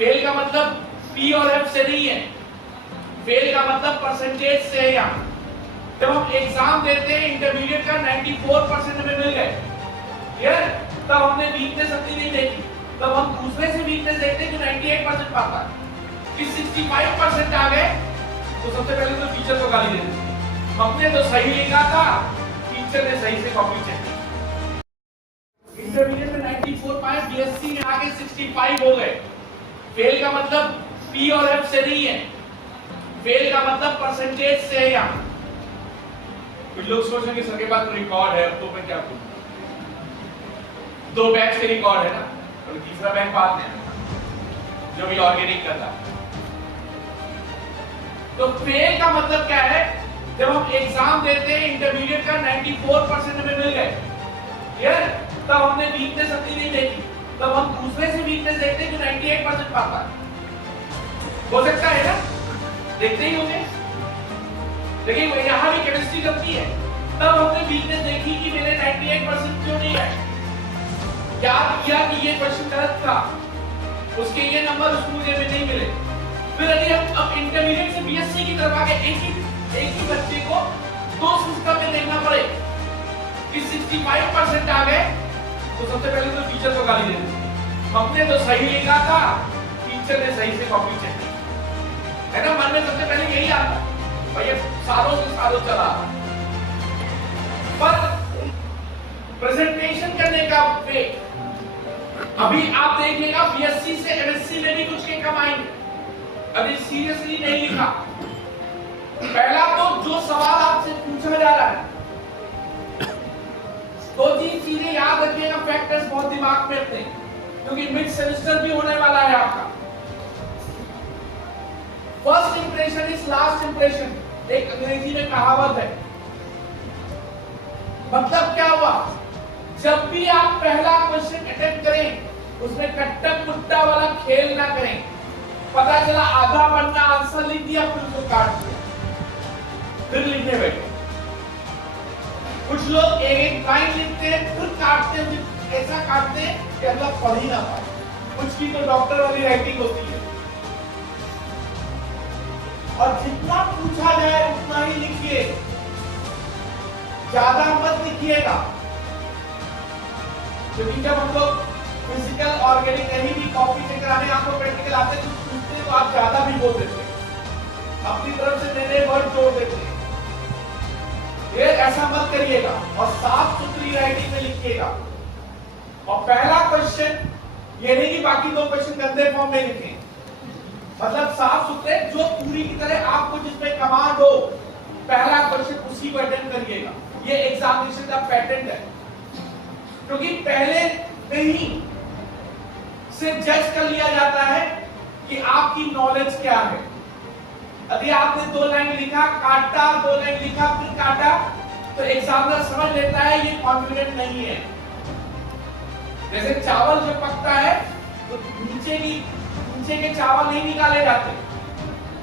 Fail का मतलब P और एफ से नहीं है, फेल का मतलब परसेंटेज से है। यहाँ जब हम एग्जाम देते हैं इंटरमीडिएट का 94% में मिल गए, क्लियर, तब हमने वीकनेस अपनी नहीं देखी, तब हम दूसरे से वीकनेस देखते हैं जो 98% पाता है। कि 65% आ गए तो सबसे पहले तो टीचर को गाली देते, हमने तो सही लिखा था, टीचर ने सही से कॉपी चेक की। इंटरमीडिएट में 94 पाए, बीएससी में आगे 65 हो गए। फेल का मतलब पी और एफ से नहीं है, फेल का मतलब परसेंटेज से है। यहाँ कुछ लोग सोच रहे हैं कि सर के पास तो रिकॉर्ड है, अब तो मैं क्या करूं, 2 बैच के रिकॉर्ड है ना, और तीसरा बैच बाद में जो भी ऑर्गेनिक करता। तो फेल का मतलब क्या है, जब हम एग्जाम देते हैं इंटरमीडिएट का 94% में मिल गए, क्लियर, तब हमने वीकनेस अपनी नहीं देखी, तब हम दूसरे से वीकनेस देखते हैं जो 98% पाता है। हो सकता है ना, देखते ही होंगे। लेकिन यहाँ भी केमिस्ट्री करती है, तब हमने वीकनेस देखी कि मेरे 98% क्यों नहीं आए, याद किया कि ये क्वेश्चन गलत था, उसके ये नंबर उस मुझे में नहीं मिले। फिर यदि हम अब इंटरमीडिएट से बीएससी की तरफ आगे एक ही बच्चे को 2 सिस्टम में देखना पड़े कि 65% आ गए तो सबसे पहले तो टीचर को गाली देते, हमने तो सही लिखा था, टीचर ने सही से कॉपी चेक की, है ना। मन में सबसे पहले यही आता भाई, ये सालों से सालों चला। पर प्रेजेंटेशन करने का वे, अभी आप देखिएगा बीएससी से एमएससी में भी कुछ के कम आएंगे, अभी सीरियसली नहीं लिखा। पहला तो जो सवाल आपसे पूछा जा रहा है, 2-3 चीजें याद रखिएगा, फैक्टर्स बहुत दिमाग में रखते हैं, क्योंकि मिड सेमेस्टर भी होने वाला है आपका। First impression is last impression, एक अंग्रेजी में कहावत है। मतलब क्या हुआ, जब भी आप पहला क्वेश्चन अटेम्प्ट करें उसमें कट्टा पुट्टा वाला खेल ना करें। पता चला आधा पन्ना आंसर लिख दिया, फिर उसको काट दिया, फिर लिखने बैठे। कुछ लोग एक लाइन लिखते हैं फिर काटते हैं, ऐसा काटते हैं कि अगला पढ़ ही ना पाए। कुछ की तो डॉक्टर वाली राइटिंग होती है, और जितना पूछा जाए उतना ही लिखिए, ज्यादा मत लिखिएगा। क्योंकि जब हम लोग फिजिकल ऑर्गेनिक कहीं भी कॉपी चेक कराने आपको प्रैक्टिकल आते हैं तो पूछते तो आप ज्यादा भी बोल देते हैं, अपनी तरफ से नए वर्ड जोड़ देते हैं। ये ऐसा मत करिएगा, और साफ सुथरी राइटिंग में लिखिएगा। और पहला क्वेश्चन ये नहीं कि बाकी 2 क्वेश्चन गंदे फॉर्म में लिखें, मतलब साफ सुथरे, जो पूरी की तरह आपको जिसमें कमांड हो, पहला क्वेश्चन उसी को अटेम्प्ट करिएगा। ये एग्जामिनेशन का पैटर्न है, क्योंकि पहले में ही से जज कर लिया जाता है कि आपकी नॉलेज क्या है। यदि आपने 2 लाइन लिखा, काटा, 2 लाइन लिखा फिर काटा, तो एग्जामिनर समझ लेता है ये कॉन्फिडेंट नहीं है। जैसे चावल जब पकता है तो नीचे के चावल नहीं निकाले जाते,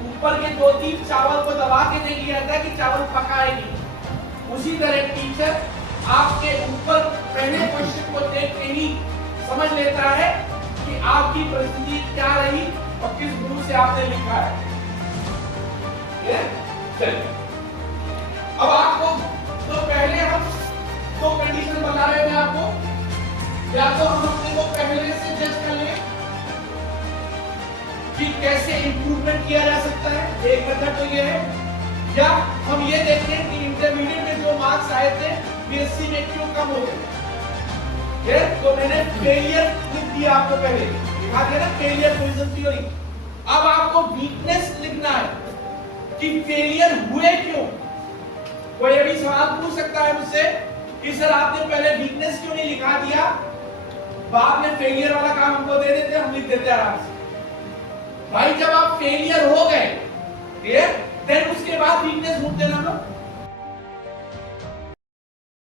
ऊपर के 2-3 चावल को दबा के देख लिया जाता है कि चावल पका है नहीं। उसी तरह टीचर आपके ऊपर पहले क्वेश्चन को देख के ही समझ लेता है कि आपकी परिस्थिति क्या रही और किस गुरु से आपने लिखा है। चलिए, अब आपको तो पहले हम 2 कंडीशन बता रहे थे आपको, या तो हम अपने को पहले से जज कर लें कि कैसे इंप्रूवमेंट किया जा सकता है, एक मेथड तो ये है, या हम ये देखें कि इंटरमीडिएट में जो मार्क्स आए थे बीएससी में क्यों कम हो गए। तो मैंने फेलियर लिख दिया आपको, पहले लिखा दिया ना फेलियर पोजीशन थ्योरी। अब आपको वीकनेस लिखना है कि फेलियर हुए क्यों। कोई अभी सवाल पूछ सकता है मुझसे कि सर आपने पहले वीकनेस क्यों नहीं लिखा दिया, बाद में फेलियर वाला काम हमको दे देते, हम लिख देते आराम से। भाई जब आप फेलियर हो गए, देन उसके बाद वीकनेस ढूंढते ना,